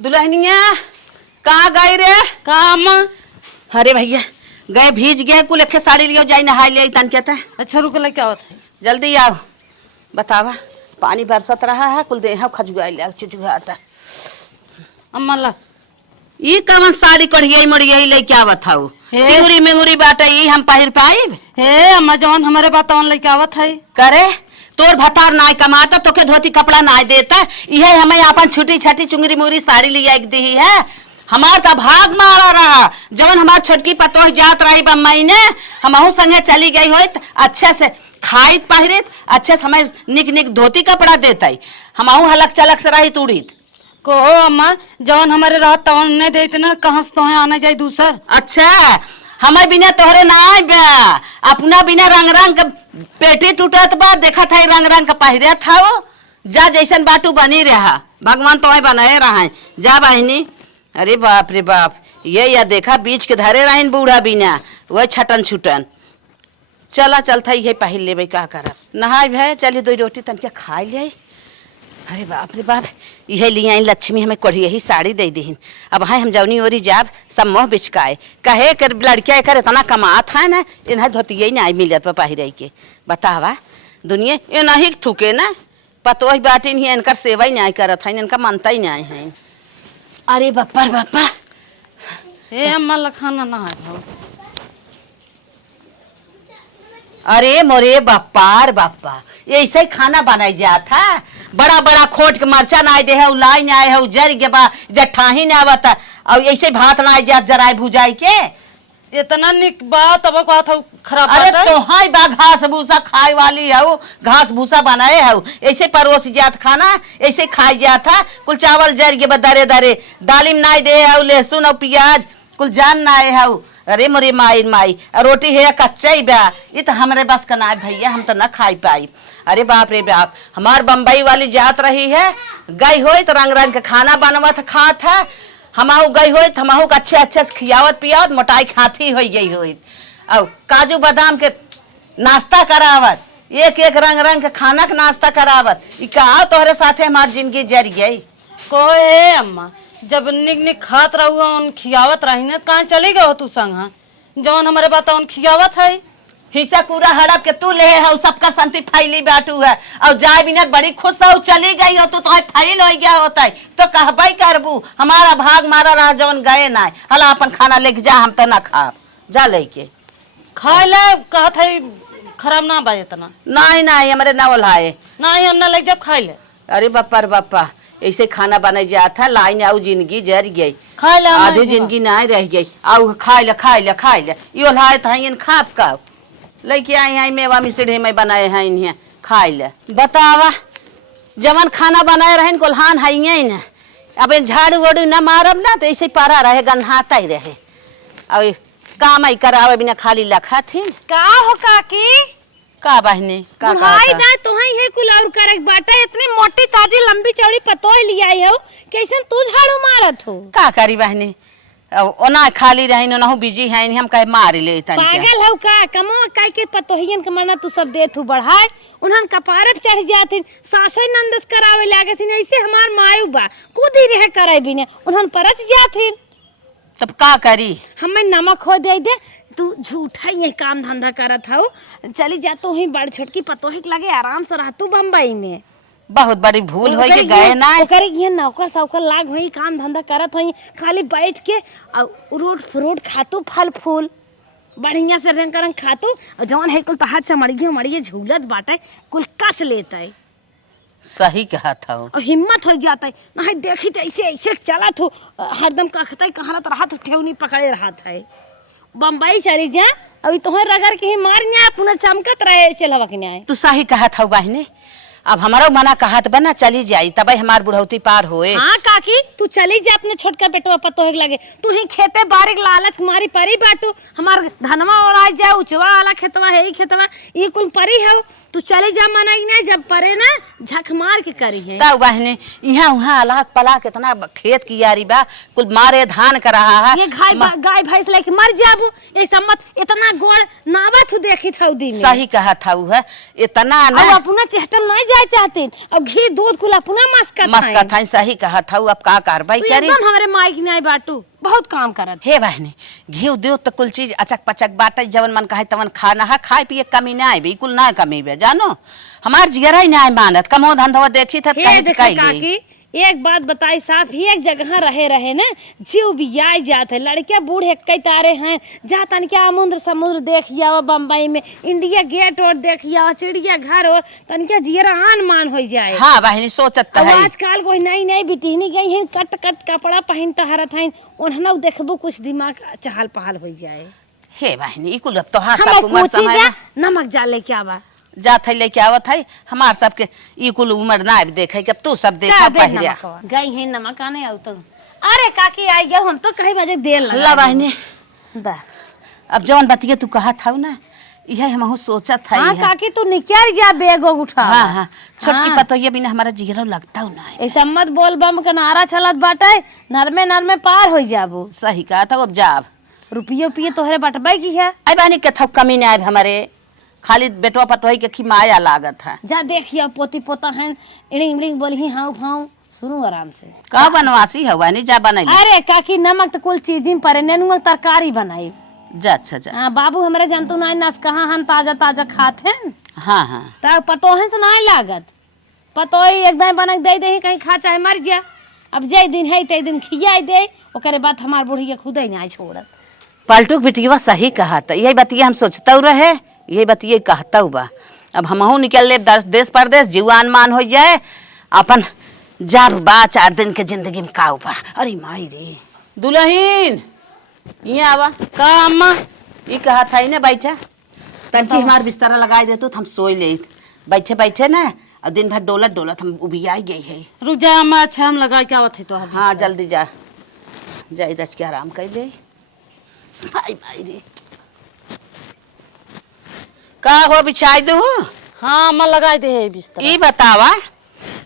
दुल्हनिया कहाँ गई रे? काम। अरे भैया गए भीज गए कुल एक साड़ी लियो जाई नहाई ले तन कहता है। अच्छा रुक ले क्या होता है? जल्दी आओ बतावा पानी बरसत रहा है कुल देह खजुआई ले चुचुआता। अम्मा ला ई कवन साड़ी कढ़िया मड़िया ले क्या बताऊ चिंगुरी मिंगुरी बाटे ई हम पहिर पाइब? हे अम्मा जवन हमारे बात ऑन लेके आवत है करे तोर भतार नाय कमाता तोके धोती कपड़ा नाय देता इहे हमें अपन छुटी छटी चुंगरी मुंगरी साड़ी लिया दी है। हमार का भाग मारा रहा जवन हमार छोटकी पतोह जात रही बम्बई ने हमहू संगे चली गई होत अच्छे से खाइत पहिरित अच्छे से हमें निक निक धोती कपड़ा देता हमहू हलक चलक से रही तुड़ीत को अम्मा जवन हमारे रहत तवन नहीं देते ना कहाँ से तोहे आना जाए दूसर। अच्छा हमें बिना तोहरे ना बा अपना बिना रंग रंग के पेटी टूटत बा देखा था रंग रंग का पहिरे था जा जैसन बाटू बनी रहा भगवान तुम्हें बनाए रहा है जा बहनी। अरे बाप रे बाप ये या देखा बीच के धरे रही बूढ़ा बिना वह छटन छुटन चला चलता ये पहिल ले का कर नहाय भे चली दो रोटी तन क्या खा ले। अरे बाप रे बाप यह लिया लक्ष्मी हमें कोढ़ी यही साड़ी दे दी अब हाँ हम जौनी ओरी जाब सब मोह बिचकाए कहे कर लड़किया कर इतना कमात है ना इन्हें धोतिया ही नहीं मिलत पहिरे के बतावा दुनिया ये नहीं ठुके ना पतो ही बाटी नहीं इनकर सेवा ही नहीं करत है इनका मानता ही नहीं है। अरे बापा बापा हे अम्मा ला खाना ना है। अरे मोरे बापार बापा ऐसे ही खाना बनाई जाता बड़ा बड़ा खोट के मरचा ना दे है लाई ना है जर के बा जठाही ना आवता और ऐसे भात ना जात जराई भुजाई के इतना निक बात अब को था खराब। अरे तो हाई बा घास भूसा खाए वाली है घास भूसा बनाए है ऐसे परोस जात खाना ऐसे खाई जाता कुल चावल जर के बा दरे दरे दालिम ना दे है लहसुन और प्याज कुल जान ना है। अरे मोरे माई माई रोटी है कच्चा ही बा ये तो हमारे बस का ना भैया हम तो ना खाई पाई। अरे बाप रे बाप हमार बम्बई वाली जात रही है गई हो तो रंग रंग का खाना बनवत खात है हमहू गई हो तो हमहू अच्छे अच्छे से खियावत पियावत मोटाई खाती हो गई हो और काजू बादाम के नाश्ता करावत एक एक रंग रंग के खाना का नाश्ता करावत ई कहा तोहरे साथे हमार जिंदगी जर गई। को हे अम्मा जब निक निक खात रहुआ उन खियावत रही ना कहाँ चले गए हो तू संग जौन हमारे बात उन खियावत है हिस्सा पूरा हड़प के तू ले है सबका संति फैली बाटू है और जाए बिना बड़ी खुश हो चली गई हो तो फैल हो गया होता है तो कहबाई करबू हमारा भाग मारा रहा जौन गए ना हला अपन खाना लेके जा हम तो ना खा जा लेके खा ले कहत है खराब ना बा इतना नहीं नहीं हमारे नवल है नहीं हम ना ले जब खाई ले। अरे बापा बापा ऐसे खाना बनाई जाता लाइन आऊ जिंदगी जर गई खा ले आधी जिंदगी नहीं रह गई आऊ खाई ले यो लाए था खाप का लेके आई हैं मेवा मिश्री में बनाए हैं इन्हें खाई ले बतावा जवन खाना बनाए रहे कोल्हान है ना अब झाड़ू वाड़ू न मारब ना तो ऐसे पारा रहे गन्हाता ही रहे और काम ही करावे बिना खाली लखा थी का हो काकी का बहने का भाई ना तुम्हें हे कुल और करे बाटा इतनी मोटी ताजी लंबी चौड़ी पतोय लिया हो कैसन तू झाड़ू मारत हो का करी बहने ओना खाली रही ना बिजी है हम कहे मार ले तन पागल हो का कमो काय के पतोहियन के मना तू सब दे तू बढ़ाए उन्हन कपारे चढ़ जाथिन सासे नंदस करावे लागथिन ऐसे हमार मायू बा कूदी रहे करे बिने उन्हन परच जाथिन तब का करी हमें नमक हो दे तू झूठा ये काम धंधा करत हो चली जा तू ही बड़ छोटकी पतोहिक लगे आराम से रह तू बम्बई में बहुत बड़ी भूल हो के गए ना ओकर ये नौकर सौकर लाग होई काम धंधा करत होई खाली बैठ के और रोड फ्रूट खातू फल फूल बढ़िया से रंग रंग खातू और जवन है कुल तहार चमड़िए झूलत बाटे कुल कस लेते सही कहा था और हिम्मत हो जाता है नहीं देखी तो ऐसे ऐसे चलत हो हरदम कहता है कहां रहा तो ठेवनी पकड़े रहा था बम्बई चली जा अभी तोहर रगड़ के ही मार न्याय पुनः चमकत रहे चलवा के न्याय तू सही कहा था बहने अब हमारा मना कहा तो बना चली जाई तब हमार बुढ़ौती पार होए। हाँ काकी तू चली जा अपने छोटका बेटवा पतोहिक लगे तू ही खेते बारिक लालच मारी परी बाटू हमार धनवा ओराई जाए उचवा वाला खेतवा है ही खेतवा ये कुल परी है तू चले जा मनाई ना, जब परे ना झक मार के करी है। तब बहने यहाँ वहाँ अलाक पलाक इतना खेत की यारी बा, कुल मारे धान कर रहा है। ये गाय भैंस लेके मर जाबू, ये सम्मत इतना गोड़ नावा तू देखी था दिन में। सही कहा था है, इतना अब ना अपना चेहटम नहीं जाए चाहते, अब घी दूध कुल अपना मस्का था। सही कहा था, अब का कार्रवाई करे। एकदम हमारे माइक नहीं बाटू, बहुत काम करत हे बहने घी दे तो कुल चीज अचक पचक बाटे, जवन मन कहे तवन खाना है, खाए पिए कमी ना आए, बिल्कुल ना कमी बे। जानो हमार जिगरा ही ना मानत, कमो धंधवा देखी था काकी। एक बात बताई साफ, एक जगह रहे ना जीव भी आई जाते, लड़कियां बूढ़े कई तारे हैं, जा तन क्या समुद्र देख आओ, बम्बई में इंडिया गेट और देख आओ, चिड़िया घर और तन क्या जियरा आन मान हो जाए। हाँ बहनी सोचत है। आजकल कोई नई नई बिटिहनी गई है, कट कट कपड़ा पहन तहरत है, उन्हें देखबो कुछ दिमाग चहल पहल हो जाए। हे बहनी कुल अब तो हार सब उम्र समय नमक जाले क्या बा जात है लेके आवत है, हमार सबके ई कुल उम्र ना देखे कि अब तू सब देखा पहिरिया गई है नमक आने आउ तो। अरे काकी आई गया, हम तो कहीं बजे देर लगा बहनी। अब जवन बतिया तू कहा था ना, यह हम सोचत है। हां काकी तू निकर जा, बैग उठा। हां छोटकी पतोहिया बिना हमारा जिगरा लगता ना। ऐसा मत बोल, बम का नारा चलत बाटे, नरमे नरमे पार हो जाबू। सही कहा था। अब जाब रुपये पिए तोहरे बटबाई की है। आई बहनी के थप कमी ना आए हमारे, खाली बेटवा पतोही के खिमाया लागत है। जा देखिए पोती पोता है, इड़िंग इड़िंग बोली हाउ हाउ, सुनो आराम से। का बनवासी है वानी जा बनाई। अरे काकी नमक तो कुल चीज में परे, नेनुआ तरकारी बनाई जा। अच्छा जा। हां बाबू हमारे जानतू ना नस कहां हम ताजा ताजा खाते हैं। हां हां ता पतोहे से ना लागत, पतोही एकदम बना दे दे, कहीं खा चाहे मर जा। अब जे दिन है ते दिन खियाई दे, ओकरे बाद हमार बुढ़िया खुदे नहीं छोड़त। पलटू बिटिया सही कहा था, यही बतिया हम सोचता रहे, यही बतिया कहता बा। अब हमहू निकल ले देश परदेश, जीवान मान हो जाए अपन, जब बा 4 दिन के जिंदगी में का बा। अरे माई रे दुल्हन यहाँ आवा। का अम्मा ये कहा था ना बैठा, तनकी हमार बिस्तरा लगाई दे तो हम सोई ले। बैठे बैठे ना और दिन भर डोलत डोलत हम उबियाई गई है। रुक जा अम्मा, अच्छा हम लगा के आवत है तो। हाँ जल्दी जा, जाई रच के आराम कर ले। हाय माई रे का हो बिछाई दो। हाँ अम्मा लगा दे है बिस्तर। ई बतावा,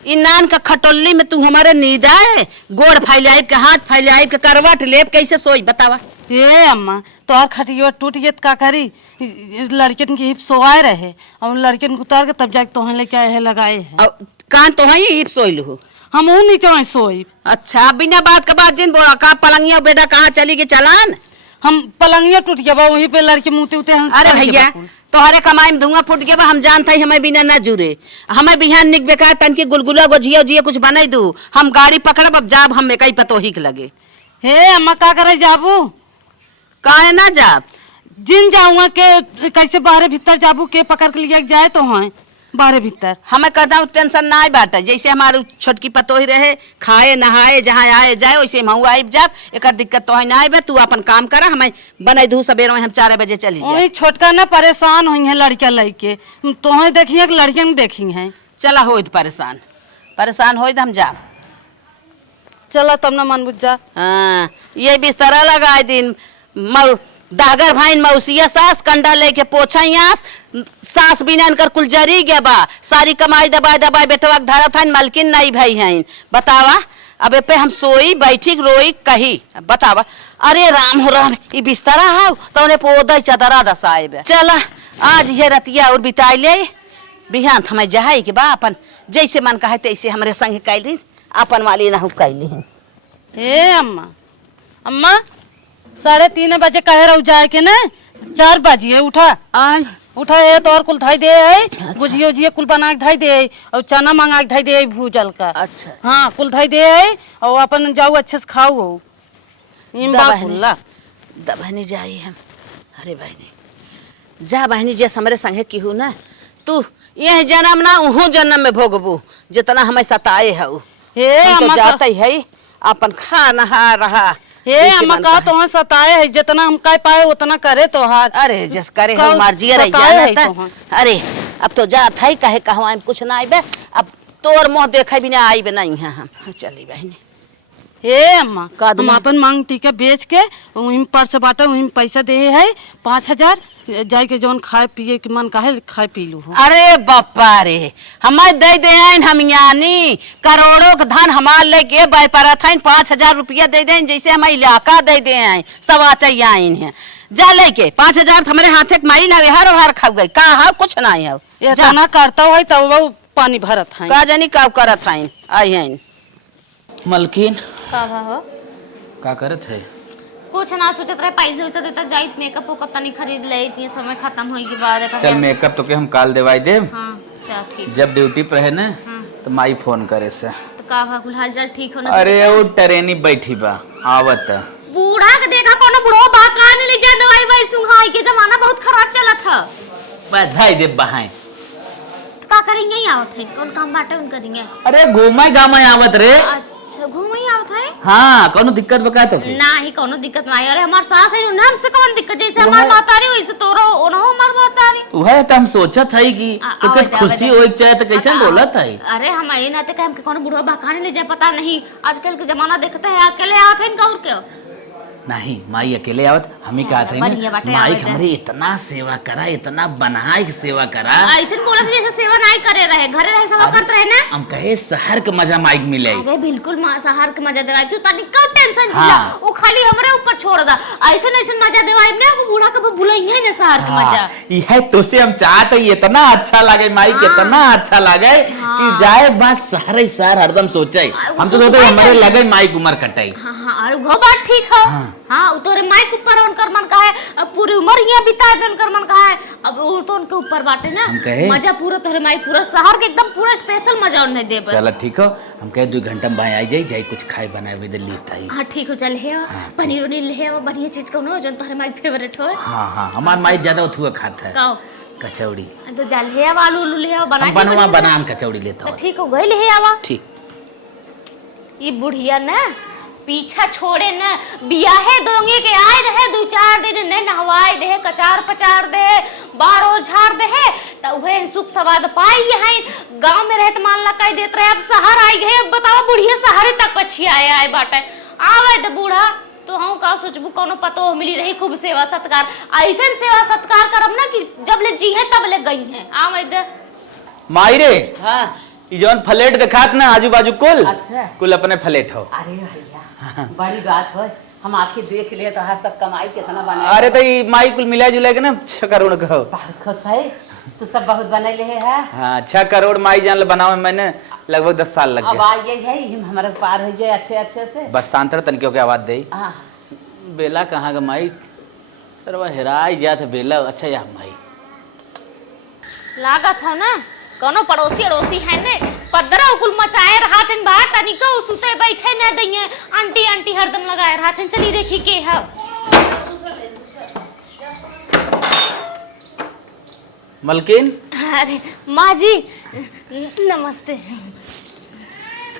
ई नान का खटोली में तू हमारे नींद आए, गोड़ फैलाई के हाथ फैलाई के करवट लेप कैसे सोई बतावा। ये अम्मा तोहर खटिया टूट गई का करी, लड़कियन की हिप सोआए रहे, और लड़कियन को उतार के तब जाके तोहन लेके आए है लगाए है। कान तो ही हिप सोई लू। हम ऊ नीचे सोई। अच्छा बिना बात का बात जिन बोला का पलंगिया बेटा कहाँ चली गई चलान। हम पलंगिया टूट गया बा, वहीं पे लड़के मुते उते हम। अरे भैया तोहरे कमाई में धुआं फूट गया बा, हम जानता ही हमें बिना न जुरे, हमें बिहान निक बेकार तन के गुलगुला गोजिया उजिया कुछ बनाई दू, हम गाड़ी पकड़ब अब जाब हम कई पतोही के लगे। हे अम्मा का करे जाबू, काहे ना जाब, जिन जाऊंगा के कैसे बाहर भीतर जाबू, के पकड़ के लिया जाए तो है बाहर भीतर। हमें कहता हूँ टेंशन ना बाटे, जैसे हमारे छोटकी पतोही रहे, खाए नहाए जहाँ आए जाए वैसे हम आई जाब, एक दिक्कत तो है ना आए। तू अपन काम करा, हमें बनाई दू सवेरे हम 4 बजे चली जाए। वही छोटका ना परेशान हुई है लड़कियां लड़के, तो देखिए लड़कियन देखी है। चला हो परेशान परेशान हो हम जाब। चला तब ना मन बुझ जा। हाँ ये बिस्तरा लगाए दिन दागर भाई मौसिया सास कंडा लेके पोछा सास बिना इनकर कुल जरी गया बा, सारी कमाई दबाई दबाई बेटवा के धरा था, मलकिन नहीं भाई है बतावा। अब पे हम सोई बैठी रोई कही बतावा। अरे राम हो राम, ये बिस्तरा है तो उन्हें पोदा चदरा दसाए बे। चला आज ये रतिया और बिताई ले, बिहान हमें जहाई के बा अपन जैसे मन कहे तैसे हमरे संग कैली, अपन वाली ना कैली है। ए अम्मा अम्मा 3:30 बजे कहे रहो जाए के ना, 4 बजे उठा आज उठा है तो और कुल धाई दे है, गुजिया उजिया कुल बना के धाई दे, और चना मंगा के धाई दे भूजल का। अच्छा हाँ कुल धाई दे है, और अपन जाओ अच्छे से खाओ हो। दबहनी जाई हम। अरे बहनी जा बहनी, जैसे हमारे संगे की हूँ ना, तू यह जन्म ना उहो जन्म में भोगबू जितना हमें सताए है। तो जाता ही है अपन खा नहा रहा। हे अम्मा कहा तो सताए है, जितना हम कह पाए उतना करे तो हार। अरे जस करे हो मर्जी रही जाना। अरे अब तो जात है कहे कहवा कुछ ना आइबे, अब तोर मुँह देखे बिना आइबे नहीं है हम। चली बहनी हे अम्मा का हम दिला? अपन मांग टीका बेच के वहीं में पर्स बाटा वहीं में पैसा दे है 5,000 जाए के जौन खाए पिए के मन काहे खाए पी लू अरे बापा रे हमें दे दे हम यानी करोड़ों का धन हमार लेके व्यापार था 5,000 रुपया दे दें जैसे हम इलाका दे दे सवा चाहिए हैं जा लेके 5,000 हमारे हाथे माई ना हर हर खा गई का हा कुछ ना है इतना करता हो तब वो पानी भरत है का जानी का करत हैं आई हैं मलकिन का हो का करत है? कुछ ना सोचत रहे पैसे वैसे देता जाइत मेकअप वेकअप तनी खरीद ले इतनी समय खत्म होई के बाद चल मेकअप तो के हम काल देवाई दे। हाँ चल ठीक जब ड्यूटी पर है ना हाँ। तो माई फोन करे से। तो का भा कुल हाल चाल ठीक होना अरे वो ट्रेनी बैठी बा आवत है। बूढ़ा के देखा कोनो बुढ़ो बा कान ले जा दवाई वाई सुंघाई के जमाना बहुत खराब चलत है बधाई दे बहाई। का करेंगे ही आवत है कौन काम बाटे उन करेंगे अरे घूमा गामा आवत रे। अच्छा घूम ही आवत है हाँ कौनो दिक्कत बका तो के? ना ही कोनो दिक्कत ना है अरे हमार सास है उन्हें हमसे कौन दिक्कत जैसे वह- हमार मातारी वैसे तोरो ओनो हमार मातारी वह तो हम सोचत है कि तो आवे कुछ दे, खुशी आवे दे। होई चाहे तो कैसे बोलत है। अरे हम ये नाते कह हम के कोनो बुढ़वा बकाने ले जाए पता नहीं आजकल के जमाना देखते हैं अकेले आते हैं इनका और क्या नहीं माई अकेले आवत हम ही कहत बढ़िया है बाटे माई आवत है। हमरे इतना सेवा करा इतना बनाए के सेवा करा। ऐसे बोलत जैसे सेवा नहीं करे रहे घरे रहे सेवा करते रहे ना हम कहे शहर के मजा माई के मिले। अरे बिल्कुल शहर के मजा देवाई तू तनी का टेंशन हाँ। दिला वो खाली हमरे ऊपर छोड़ दा ऐसे ऐसे मजा देवाई ने को बूढ़ा के भुलाइए ना शहर के मजा यह तो से हम चाहते इतना अच्छा लगे माई के इतना अच्छा लगे कि जाए बस शहर ही शहर हरदम सोचे। हम तो सोचते हमारे लगे माई की उम्र कटाई। हाँ हाँ अरे वो बात ठीक है हाँ वो तोरे माइक ऊपर उनकर मन का है अब पूरी उम्र यहाँ बिताए तो उनकर मन का है अब वो तो उनके ऊपर बाटे ना हम कहे? मजा पूरा तोरे माइक पूरा शहर के एकदम पूरा स्पेशल मजा उन्हें दे चलो ठीक हो हम कहे 2 घंटा में भाई आई जाए कुछ खाए बनाए हुए लेता ही। हाँ ठीक हो चल है पनीर उनीर ले आओ बढ़िया चीज कौन हो जो तोरे माइक फेवरेट हो हाँ हाँ हमार माई ज्यादा उठुआ खाता है काओ कचौड़ी। तो जल है आलू उलू ले आओ बना हम के बनवा बढ़िया से। बनान कचौड़ी लेता तो हूँ। ठीक हो गई ले आवा ठीक ये बुढ़िया ना पीछा छोड़े न बियाहे दोंगे के आए रहे 2-4 दिन ने नहवाए दे कचार पचार दे बार और झाड़ दे त उहे सुख सवाद पाई है गांव में रहत मान ला कह देत रहे अब शहर आई गए अब बताओ बुढ़िया शहर तक पछी आए बाटे आवे त बूढ़ा तो हम का सोचबू कोनो पतो मिली रही खूब सेवा सत्कार ऐसन सेवा सत्कार करब ना कि जब ले जी है तब ले गई है आवे दे माई रे हाँ ई जौन फ्लैट दिखात ना आजू बाजू कुल अच्छा। कुल अपने फ्लैट हो। अरे भैया बड़ी बात हो हम आखिर देख लिए तो हर सब कमाई कितना बना अरे तो ई माई कुल मिला जुला के ना 6 करोड़ का हो। बहुत खुश है तू सब बहुत बने ले है हाँ 6 करोड़ माई जान ले बनावे मैंने लगभग 10 साल लग अब गए। आ ये है हमारे पार हो जाए अच्छे अच्छे से बस सांतर तनकियों के आवाज दे। हाँ बेला कहाँ का माई सरवा हेराई जात है बेला। अच्छा या माई लागत है ना कोनो पड़ोसी अड़ोसी है ने पदरा उकुल मचाए रहात इन बाहर तनिका सुते बैठे न दइए आंटी आंटी हरदम लगाए रहात चली देखी के है मलकिन अरे माँ जी नमस्ते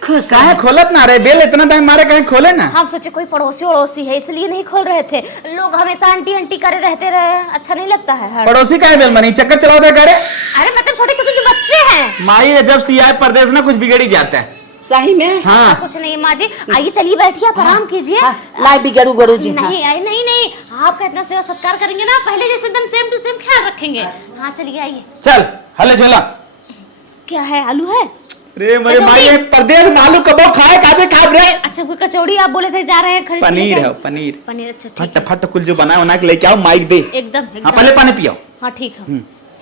खुश कहाँ खोलत ना रे बेल इतना टाइम मारे कहीं खोले ना। हम सोचे कोई पड़ोसी अड़ोसी है इसलिए नहीं खोल रहे थे लोग हमेशा आंटी आंटी करे रहते रहे अच्छा नहीं लगता है पड़ोसी का बेल मनी चक्कर चलाओ करे। अरे मतलब छोटे छोटे जो बच्चे हैं माई जब सियाए परदेश ना कुछ बिगड़ ही जाता है। सही में हाँ कुछ नहीं माँ जी आइए चलिए बैठिए आप आराम कीजिए लाई भी गरू गरू जी नहीं आई नहीं नहीं आपका इतना सेवा सत्कार करेंगे ना पहले जैसे एकदम सेम टू सेम ख्याल रखेंगे हाँ चलिए आइए चल हले झोला। क्या है आलू है रे मेरे कचौड़ी। माई परदेश में आलू कबाब खाए काजे खा रे। अच्छा कोई कचौड़ी आप बोले थे जा रहे हैं खरीद पनीर है पनीर। पनीर अच्छा ठीक फट फट कुल जो बना बना के लेके आओ माइक दे। एकदम हाँ एकदम पहले पानी पियो। हाँ ठीक है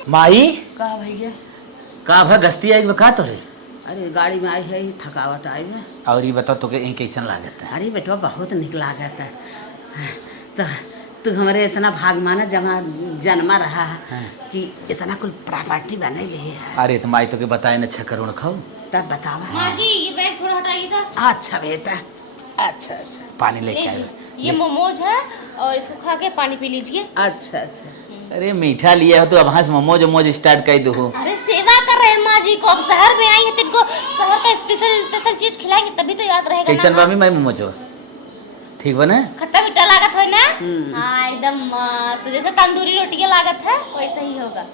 माई का भैया का भा गस्ती आई बका तो रे। अरे गाड़ी में आई है थकावट आई है और ये बताओ तो के यहीं कैसन लागत है। अरे बेटवा बहुत निक लागत है तो तू हमारे इतना भाग माना जमा जन्मा रहा है कि इतना कुल प्रॉपर्टी बने ले है अरे तो माई तो के बताए ना 6 करोड़ खाओ। तब बतावा माँ जी ये बैग थोड़ा हटाइए था अच्छा बेटा अच्छा अच्छा पानी लेके आए। ये मोमोज है और इसको खा के पानी पी लीजिए अच्छा अच्छा अरे मीठा लिया हो तो अब हाँ मोमोज मोमोज स्टार्ट कर दो। अरे सेवा कर रहे हैं माँ जी को अब शहर में आई है तो इनको शहर का स्पेशल स्पेशल चीज खिलाएंगे तभी तो याद रहेगा कैसन ना बामी माई मोमोज हो ठीक बने। खट्टा मीठा लागत है ना हाँ एकदम मस्त जैसे तंदूरी रोटी की लागत है वैसा ही होगा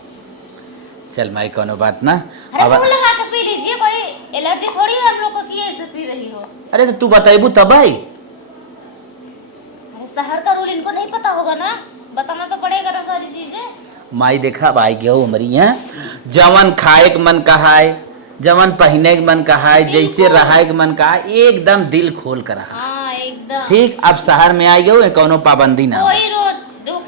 चल माई कोनो बात ना। अरे अब मुंह लगा के पी लीजिए, कोई एलर्जी थोड़ी है हम लोग को कि ऐसे पी रही हो। अरे तो तू बताइबू तब आई। अरे शहर का रूल इनको नहीं पता होगा ना, बताना तो पड़ेगा ना सारी चीजें। माई देखा अब आई गया हमारी यहाँ, जवन खाए के मन कहा है, जवन पहने के मन कहा है, जैसे रहाए के मन कहा है, एकदम दिल खोल कर रहा। हाँ एकदम ठीक, अब शहर में आई गए कोनो पाबंदी ना। कोई रोक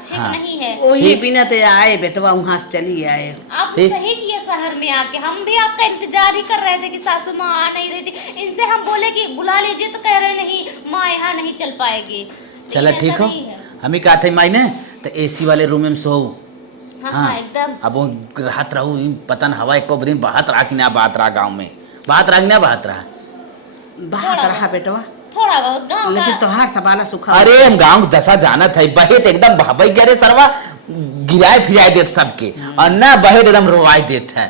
छेक हाँ। नहीं है। वही बिना ते आए बेटवा वहां से चली आए। आप ठीक। सही किए शहर में आके, हम भी आपका इंतजार ही कर रहे थे कि सासू माँ आ नहीं रही थी। इनसे हम बोले कि बुला लीजिए तो कह रहे नहीं माँ यहाँ नहीं चल पाएगी। चलो लेकिन ठीक ऐसा हो, नहीं है। हम ही कहा थे माई ने तो एसी वाले रूम में सो। हाँ हाँ एकदम। अब वो रात रहू पतन हवा एको दिन बहत रहा कि ना बहत रहा, गाँव में बहत रहा कि ना बहत रहा। बाहर रहा बेटवा, थोड़ा बहुत गाँव लेकिन का तोहार सवाला सुखा। अरे हम गाँव के दशा जानत है, बहे तो एकदम भाई करे सरवा गिराए फिराए देत सबके, और ना बहे तो एकदम रोवाए देत है।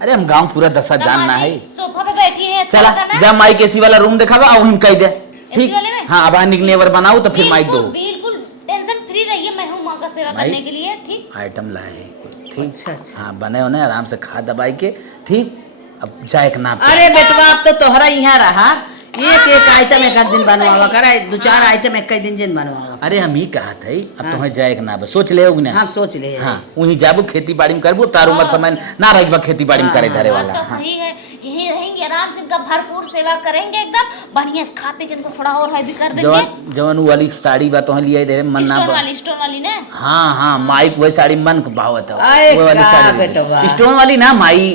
अरे हम गाँव पूरा दशा जानना है। सोफा पे बैठी है, अच्छा चला लगता ना? जब माई के एसी वाला रूम दिखावा और हम कह दे ठीक। वाले में? हाँ, अब निकले वर बनाओ तो फिर माइक दो। बिल्कुल टेंशन फ्री रहिए, मैं हूँ माँ का सेवा भाई, करने के लिए। ठीक, आइटम लाए ठीक। अच्छा अच्छा। हाँ, बने होने आराम से खा दबाई के ठीक। अब जाए के नाम अरे बेटवा अब तो तोहरा यहाँ रहा, एक एक आइटम एक दिन बनवावा करा, 2-4 आइटम एक दिन जिन बनवावा। अरे हम ही कहा थे अब हाँ। तुम्हें जाए के ना बस सोच ले होगी ना। हाँ सोच ले। हाँ, वहीं जाबू खेती बाड़ी में करबू, तार उम्र समय ना रही खेती बाड़ी में करे धरे बात वाला। तो हाँ। सही है, यहीं रहेंगे आराम से, इनका भरपूर सेवा करेंगे एकदम बढ़िया से, खा पी के इनको थोड़ा और हैवी कर देंगे। जवन जवन वाली साड़ी बा तो लिए दे मन ना स्टोन वाली ना। हाँ हाँ, माई वही साड़ी मन को भावत है, आए वो वाली का साड़ी बेटवा। दे। स्टोन वाली ना माई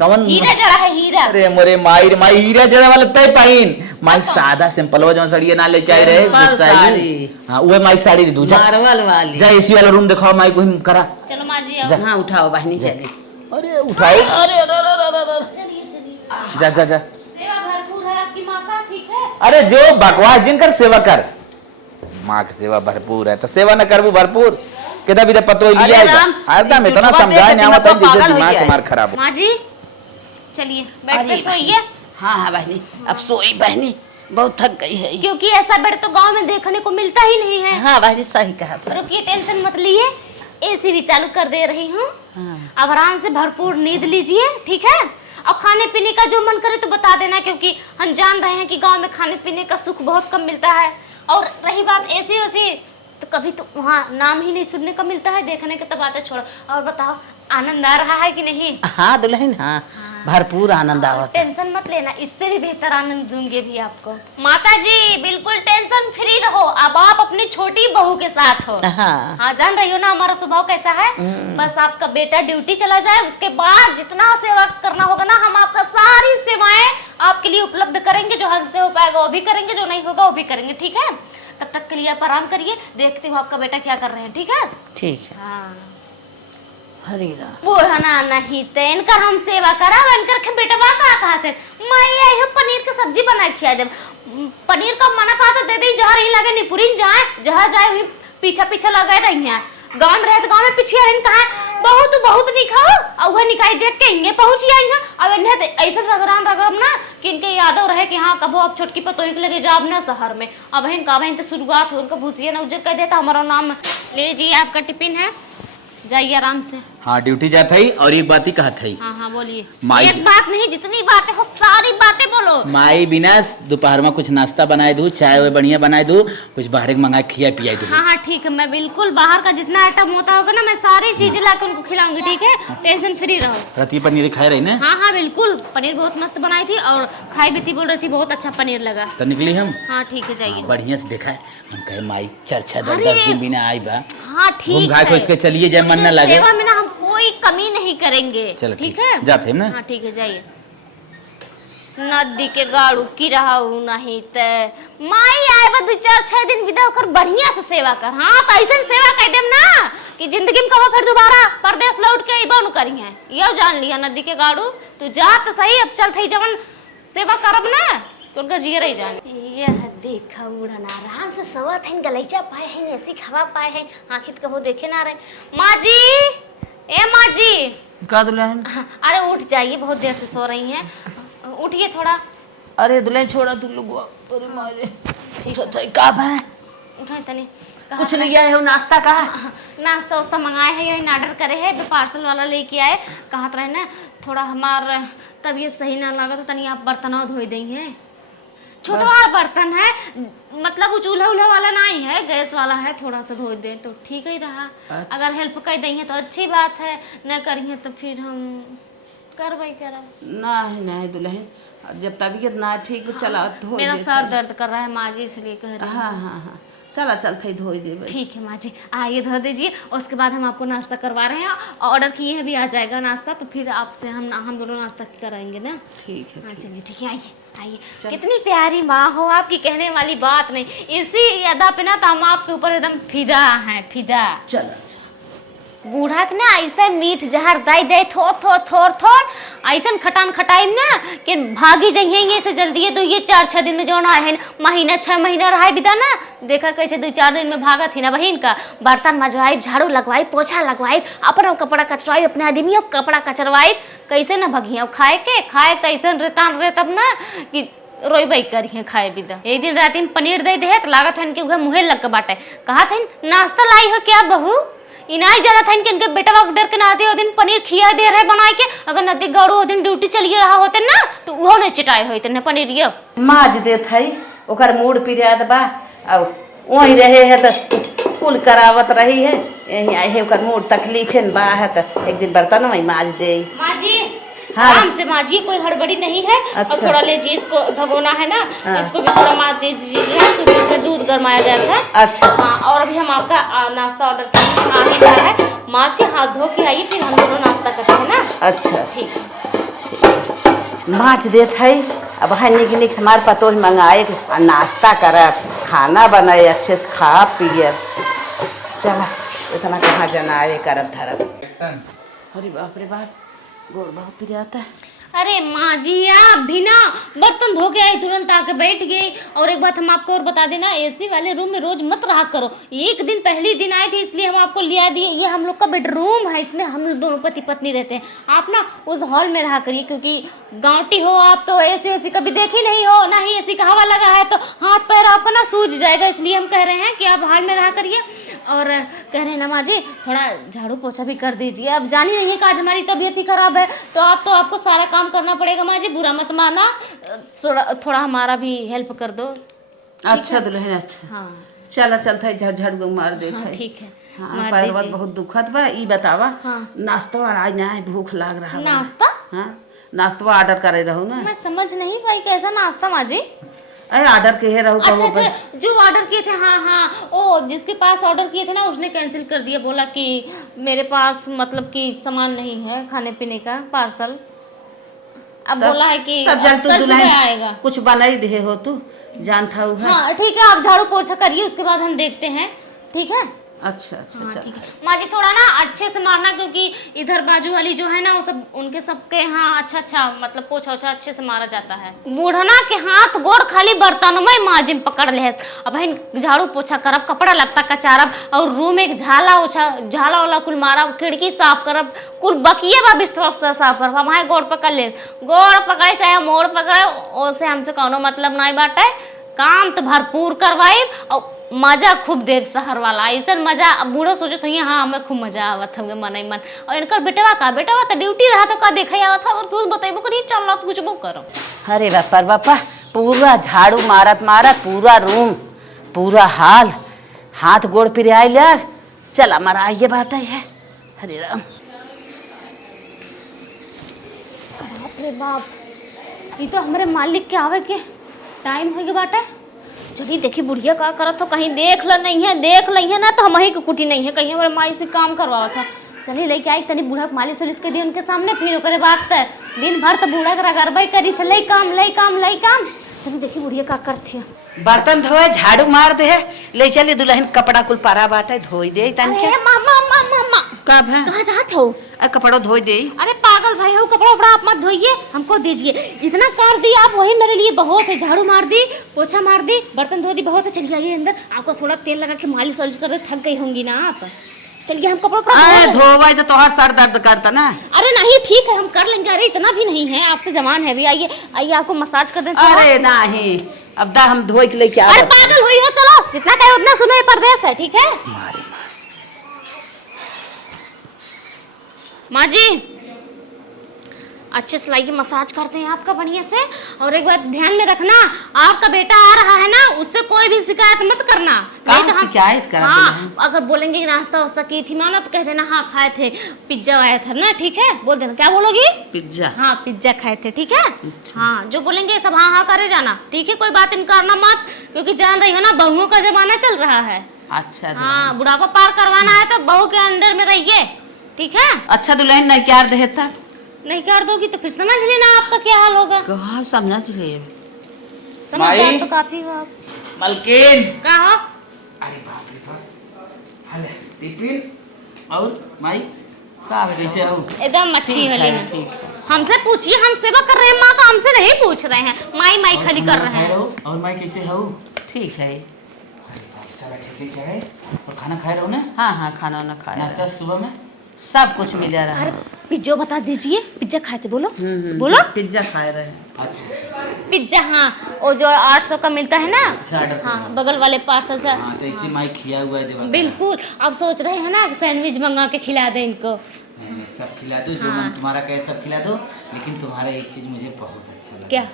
कवन हीरा जड़ा है, हीरा। अरे मोरे माई रे माई हीरा जड़े वाला तय पाइन माई सादा सिंपल वो जो साड़ी ना लेके आए रहे सिंपल वो साड़ी। साड़ी। हाँ, वो माई साड़ी दे दूजा। मार्बल वाली। जा एसी वाला रूम दिखाओ माई को ही करा। चलो माँ जी आओ। जा। हाँ उठाओ बहनी चले। अरे उठाओ, चलिए चलिए, जा जा जा। सेवा भरपूर है आपकी माँ का, ठीक है। अरे जो बकवास जिनकर सेवा कर, माँ की सेवा भरपूर है तो सेवा न करबू भरपूर कितना भी पतो अरे लिया राम, एकदम इतना जुटवा समझाए दे, नहीं आवत दिमाग जैसे पागल हो दिमाग गया है। तुम्हारा खराब हो। माँ जी चलिए बैठ अरे के सोइए, हाँ हाँ बहनी, अब सोई बहनी, बहुत थक गई है ये। क्योंकि ऐसा बेड तो गांव में देखने को मिलता ही नहीं है। हाँ बहनी सही कहा था। रुकिए, टेंशन मत लीजिए, एसी भी चालू कर दे रही हूँ। हाँ। अब आराम से भरपूर नींद लीजिए, ठीक है। और खाने पीने का जो मन करे तो बता देना, क्योंकि हम जान रहे हैं कि गांव में खाने पीने का सुख बहुत कम मिलता है। और रही बात एसी वैसी, तो कभी तो वहाँ नाम ही नहीं सुनने को मिलता है, देखने के तो बातें छोड़ो। और बताओ आनंद आ रहा है कि नहीं? हाँ दुल्हन, हाँ भरपूर आनंद आवत है। टेंशन मत लेना, इससे भी बेहतर आनंद दूंगी भी आपको। माता जी बिल्कुल टेंशन फ्री रहो, अब आप अपनी छोटी बहू के साथ हो। हाँ हाँ जान रही हो ना हमारा स्वभाव कैसा है। बस आपका बेटा ड्यूटी चला जाए, उसके बाद जितना सेवा करना होगा ना, हम आपका सारी सेवाएं आपके लिए उपलब्ध करेंगे। जो हमसे हो पाएगा वो भी करेंगे, जो नहीं होगा वो भी करेंगे, ठीक है। तब तक के लिए आप आराम करिए, देखती हूँ आपका बेटा क्या कर रहे हैं, ठीक है। ठीक है। हाँ हरी राम। बुढ़ना नहीं तो इनकर हम सेवा करा, इनकर के बेटवा का कहा थे मैं आई हूँ पनीर की सब्जी बना खिया जब पनीर का मना कहा तो दे दी, जहाँ रही लगे निपुरिन जाए, जहाँ जाए हुई पीछा पीछा लगे रही हैं। गांव में रहे तो गांव में पीछे रही कहा बहुत बहुत नहीं खाओ, और वह निकाय देख के इंगे पहुंच जाएंगे। अब इन्हें तो ऐसा रगड़म ना कि इनके यादव रहे कि हाँ कबो अब छोटकी पतोही के लगे जाब ना शहर में। अब इनका बहन तो शुरुआत हो, उनका भूसिया ना उजर कर देता हमारा नाम। लीजिए आपका टिफिन है, जाइए आराम से। हाँ, ड्यूटी जाता है और एक बात ही कहा था। हाँ हाँ बोलिए। माई एक बात नहीं, जितनी बातें हो सारी बातें बोलो। माई बिना दोपहर में कुछ नाश्ता बनाए दू, चाय वो बढ़िया बनाए दू, कुछ बाहर के मंगा खिया पिया दू। हाँ हाँ ठीक है, मैं बिल्कुल बाहर का जितना आइटम होता होगा ना, मैं सारी चीजें लाकर उनको खिलाऊंगी, ठीक है। टेंशन फ्री रहो। रती पनीर खाए रही ना? हाँ हाँ बिल्कुल, पनीर बहुत मस्त बनाई थी और खाई भी थी, बोल रही थी बहुत अच्छा पनीर लगा। तो निकली हम। हाँ ठीक है जाइए। बढ़िया से देखा है, हम कहे माई 4-6 10 अरे! दिन बिना आई बा, हाँ घूम ठीक घाए को है, इसके चलिए जब मन न लगे। सेवा में ना हम कोई कमी नहीं करेंगे, चलो ठीक है। जाते हैं ना। हाँ ठीक है जाइए। नदी के गाड़ू की रहा नहीं ते माई आए बा 2-4-6 दिन विदा होकर बढ़िया से सेवा कर। हाँ तो ऐसे सेवा कर देम ना कि जिंदगी में कबो फिर दोबारा परदेश लौट के अइबो न करी है, यो जान लिया। नदी के गाड़ू तू जा तो सही, अब चल थई जवन सेवा करब ना तो उनका जिये रही जान। यह देखा उड़न आराम से सवा थे, गलैचा पाए हैं, ऐसी खवा पाए हैं, आखिर कबो देखे ना रहे। माँ जी, ए माँ जी। का दुल्हन? अरे उठ जाइए, बहुत देर से सो रही हैं, उठिए थोड़ा। अरे दुल्हन छोड़ा तू लोग, अरे मारे ठीक है का भाई। उठाए तनी कुछ लिया है नाश्ता का? नाश्ता वास्ता मंगाए है यही ऑर्डर करे है पार्सल वाला लेके आए। कहत रहे ना थोड़ा हमार तबीयत सही ना लगा तो तनी आप बर्तन धोई देंगे। छोटा बर्तन है, मतलब वो चूल्हा उल्हा वाला नहीं है, गैस वाला है, थोड़ा सा धो दे तो ठीक ही रहा। अच्छा। अगर हेल्प कर देंगे तो अच्छी बात है, न करिए तो फिर हम करवाई करब। नहीं नहीं दुल्हन, जब तबीयत ना ठीक चला धो मेरा दे। सर दर्द कर रहा है माँ जी, इसलिए कह रही हूँ। हाँ हाँ हाँ, चला चलते धोई दे भाई। ठीक है माँ जी, आइए धो दीजिए और उसके बाद हम आपको नाश्ता करवा रहे हैं। ऑर्डर किए हैं भी आ जाएगा नाश्ता, तो फिर आपसे हम दोनों नाश्ता कराएंगे ना। ठीक है हाँ चलिए ठीक है, आइए आइए। कितनी प्यारी माँ हो आपकी, कहने वाली बात नहीं। इसी अदा पे ना तो हम आपके ऊपर एकदम फिदा हैं, फिदा। चल बूढ़ा के ना ऐसे मीठ जहर दाई दे थोड़ थोड़ थोड़ थोड़ ऐसा खटान खटाई ना कि भागी जाइए से जल्दी। तो ये 4-6 दिन में जो ना है महीना 6 महीना रहा बिदा ना, देखा कैसे 2-4 दिन में भागा थी ना बहन का। बर्तन मजवाई, झाड़ू लगवाई, पोछा लगवाई, अपना कपड़ा कचरवाई, अपने आदमियों कपड़ा कचरवाई, कैसे ना भगिया खाए तो ऐसा रेतान रे तब ना कि रोई करिए खाए बिदा। एक दिन रात में पनीर दे दे तो लागत है कि मुँहे लग के बाटे। कहा था नाश्ता लाई हो क्या बहू? इनाई जाना था इनके इनके बेटा डर के नाते दिन पनीर खिया दे रहे बना के। अगर नती गौड़ू दिन ड्यूटी चलिए रहा होते ना तो वो नहीं चिटाए होते न पनीर। ये माज दे थई ओकर मूड पिरियाद बा और वही रहे है तो कुल करावत रही है। यही आए है ओकर मूड तकलीफ है बा है तो एक दिन बर्तन वही माज दे। माँ जी हाँ। आराम से माँ जी, कोई हड़बड़ी नहीं है। अच्छा। और थोड़ा लीजिए, इसको भगोना है ना। हाँ। इसको भी थोड़ा मार दीजिए क्योंकि इसमें दूध गरमाया गया था। अच्छा हाँ, और अभी हम आपका नाश्ता ऑर्डर करके आ ही रहा है। माँ के हाथ धो के आइए, फिर हम दोनों नाश्ता करते हैं ना। अच्छा ठीक है। माज दे थई अब निक निक हमारे पतो मंगाए नाश्ता कर खाना बनाए अच्छे से खा पिए। चला इतना कहाँ जना आए करब धरब। अरे बाप रे बाप, गोड़ बहुत पिराता है। अरे माँ जी आप भी ना बर्तन धो के आई, तुरंत आके बैठ गई। और एक बात हम आपको और बता देना, एसी वाले रूम में रोज मत रहा करो। एक दिन पहले दिन आए थे इसलिए हम आपको लिया दिए। ये हम लोग का बेडरूम है, इसमें हम लोग दोनों पति पत्नी रहते हैं। आप ना उस हॉल में रहा करिए, क्योंकि गांवटी हो आप तो एसी वेसी कभी देखी नहीं हो, ना ही एसी का हवा लगा है तो हाथ पैर आपका ना सूज जाएगा। इसलिए हम कह रहे हैं कि आप हॉल में रहा करिए। और कह रहे हैं ना माँ जी थोड़ा झाड़ू पोछा भी कर दीजिए। अब जानी नहीं है कि आज हमारी तबीयत ही खराब है तो आपको सारा काम करना पड़ेगा। माँ जी बुरा मत माना, थोड़ा हमारा भी हेल्प कर दो। अच्छा दुल्हन अच्छा। हाँ चला चलता है झड़ मार दे। हाँ ठीक है। हाँ मार पैरवा दीजिए। बहुत दुखत बा। ई बतावा हाँ। नाश्ता आज ना भूख लाग रहा बा। नाश्ता? हाँ नाश्ता ऑर्डर करे रहू ना। मैं समझ नहीं पाई कैसा नाश्ता माँ जी? अरे ऑर्डर के रहू अच्छा अच्छा, जो ऑर्डर किए थे, हाँ हाँ, ओ जिसके पास ऑर्डर किए थे ना उसने कैंसिल कर दिया। बोला कि मेरे पास मतलब कि सामान नहीं है खाने पीने का पार्सल। अब बोला है कि तब जब तू कल सुबह दुल्हन आएगा। कुछ बनाई दे हो तू जान था है। हाँ ठीक है, आप झाड़ू पोछा करिए, उसके बाद हम देखते हैं। ठीक है। अच्छा अच्छा हाँ, अच्छा ठीक है माँ जी, थोड़ा ना अच्छे से मारना क्योंकि इधर बाजू वाली जो है ना वो सब उनके सबके हाँ अच्छा मतलब पोछा ओछा अच्छे से मारा जाता है। बूढ़ना के हाथ गोड़ खाली बर्तन में माँ जी पकड़ ले। अब बहन झाड़ू पोछा करब, कपड़ा लत्ता कचारब और रूम एक झाला वाला कुल मारब, खिड़की साफ करब, कुल बकिए बा बिस्तर साफ करब। हमारे गोड़ पकड़ ले, गोड़ पकड़े चाहे मोड़ पकड़े, ओसे हमसे कोनो मतलब नहीं बाटे। काम तो भरपूर करवाई और मजा खूब देव शहर वाला ऐसा मजा। अब बूढ़ो सोचो तो हाँ हमें खूब मजा आवत हमें मन ही मन। और इनकर बेटवा तो ड्यूटी रहा तो का देखा आवत था। और कुछ बताइबो करिए चल तो कुछ करो। अरे बापा पूरा झाड़ू मारत पूरा रूम पूरा हाल हाथ गोड़ पिराई लग। चला मरा ये बात है। हरे राम बाप रे बाप, ये तो हमारे मालिक के आवे के टाइम हो गया बाटे। चलिए देखी बुढ़िया का करत तो कहीं देख नहीं है ना तो हम ही को कुटी नहीं है, कहीं हमारे माई से काम करवाओ था। चलिए लेके आई तनी बूढ़ा मालिक से इसके दी उनके सामने, फिर ओकरे बात है दिन भर तो बूढ़ा करा गरबाई करी थे लई काम। चलिए देखी बुढ़िया का करती है। बर्तन धोए झाड़ू मार दे ले चलिए दुल्हन कपड़ा कुल पारा बाटे धोई दे तन के। मामा कब है कहाँ जात हो? कपड़ा धोई दे। अरे पागल भाई हो, कपड़ा उपड़ा आप मत धोइए, हमको दीजिए। इतना कर दिया आप वही मेरे लिए बहुत है। झाड़ू मार दी, पोछा मार दी, बर्तन धो दी, बहुत है। चलिए आइए अंदर, आपको थोड़ा तेल लगा के मालिश वालिश कर थक गई होंगी ना आप। चलिए हम कपड़ा उपड़ा धोवाई तो तोहार सर दर्द करता ना। अरे नहीं ठीक है हम कर लेंगे। अरे इतना भी नहीं है, आपसे जवान है भी। आइए आपको मसाज कर देते हैं। अरे नहीं अब दा हम धोई के लेके अरे पागल हुई हो, चलो जितना कहे उतना सुनो, ये परदेश है, ठीक है। माँ जी अच्छे सिलाई की मसाज करते हैं आपका बढ़िया से। और एक बात ध्यान में रखना, आपका बेटा आ रहा है ना, उससे कोई भी शिकायत मत करना। कहाँ नहीं तो हम- शिकायत करा हाँ, अगर बोलेंगे कि नाश्ता वास्ता की थी मानो तो कह देना हाँ खाए थे, पिज्जा आया था ना, ठीक है। बोल देना, क्या बोलोगी? पिज्जा। हाँ पिज्जा खाए थे, ठीक है। अच्छा। हाँ जो बोलेंगे सब हाँ हाँ करे जाना, ठीक है। कोई बात इनकारना मत, क्योंकि जान रही हो ना बहुओं का जमाना चल रहा है। अच्छा हाँ बुढ़ापा पार करवाना है तो बहू के अंडर में रहिए, ठीक है। अच्छा दुल्हन नहीं क्या देता नहीं कर दोगी तो फिर समझ लेना आपका क्या हाल होगा। कहा समझ ले। समझदार माई। तो काफी हो आप। मलकिन। का हो? अरे बाप रे बाप। हाले टिफिन और माई का कैसे हो? एकदम अच्छी वाली है। ठीक है। हमसे पूछिए, हम सेवा कर रहे हैं माँ का, हमसे नहीं पूछ रहे हैं। माई माई खाली कर रहे हैं। और माई कैसे हो? ठीक है। अरे बाप, चला ठीक है चाय और खाना खाए रहो ना? हाँ हाँ खाना वाना खाया नाश्ता सुबह में? सब कुछ मिल रहा अरे है। पिज्जा बता दीजिए, पिज्जा खाए थे, बोलो बोलो। पिज्जा खाए रहे। अच्छा पिज्जा हाँ, वो जो 800 का मिलता है ना, अच्छा ऑर्डर हाँ बगल वाले पार्सल से। हाँ तो इसी माई खिया हुआ है देवा। बिल्कुल, अब सोच रहे हैं ना कि सैंडविच मंगा के खिला दें इनको। नहीं नहीं सब खिला दो, जो मन तुम्हारा कहे सब खिला दो। लेकिन तुम्हारा एक चीज मुझे बहुत अच्छा लगा। क्या?